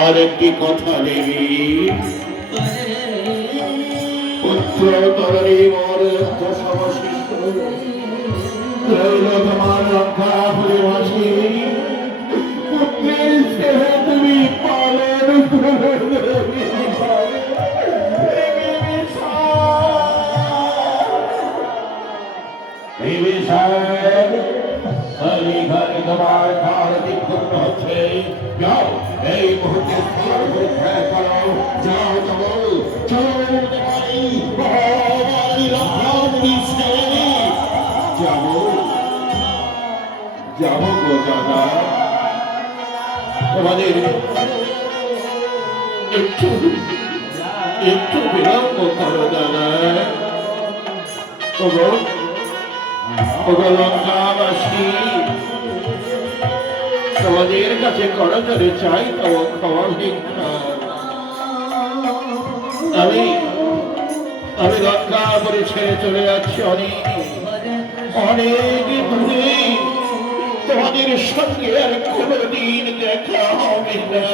আর একটি কথা দেবী, পুত্র তরণী মোর সমশিষ্ট তোমার রক্ষা পরিবাসী পুত্রের সেবা তুমি পালন তোমার কাল বিক্ষুব্ধ হচ্ছে। যাও এই মুহূর্তে ত্যাগ করো, যাও চলো চলো যাবো যাবো গো দাদা, তোমাদের একটু একটু বিলম্ব করো দাদা। লঙ্কাবাসী তোমাদের কাছে করজোরে চাই তো ক্ষমা ভিক্ষা। আমি লঙ্কাপুরে ছেড়ে চলে যাচ্ছি অনেক অনেক দূরে, তোমাদের সঙ্গে আর কোনোদিন দেখা হবে না।